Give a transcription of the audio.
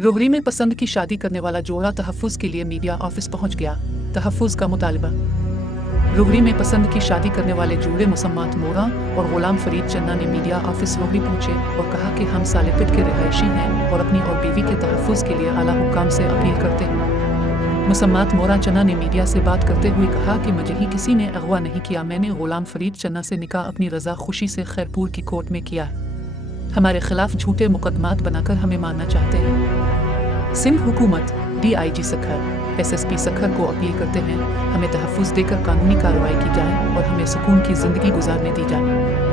रोहरी में पसंद की शादी करने वाला जोड़ा तहफ़्फ़ुज़ के लिए मीडिया ऑफिस पहुंच गया। तहफ़्फ़ुज़ का मुतालबा। रोहरी में पसंद की शादी करने वाले जोड़े मुसम्मात मोरा और गुलाम फरीद चन्ना ने मीडिया ऑफिस रोहरी पहुंचे और कहा कि हम सालेपिट के रिहायशी हैं और अपनी और बीवी के तहफ़्फ़ुज़ के लिए आला हुक्काम से अपील करते हैं। मुसम्मात मोरा चन्ना ने मीडिया से बात करते हुए कहा कि मुझे ही किसी ने अगवा नहीं किया, मैंने गुलाम फरीद चन्ना से निकाह अपनी रज़ा खुशी से खैरपुर की कोर्ट में किया। हमारे खिलाफ झूठे मुकदमात बनाकर हमें मारना चाहते हैं। सिंध हुकूमत, DIG सखर, SSP सखर को अपील करते हैं, हमें तहफ़्फ़ुज़ देकर कानूनी कार्रवाई की जाए और हमें सुकून की ज़िंदगी गुजारने दी जाए।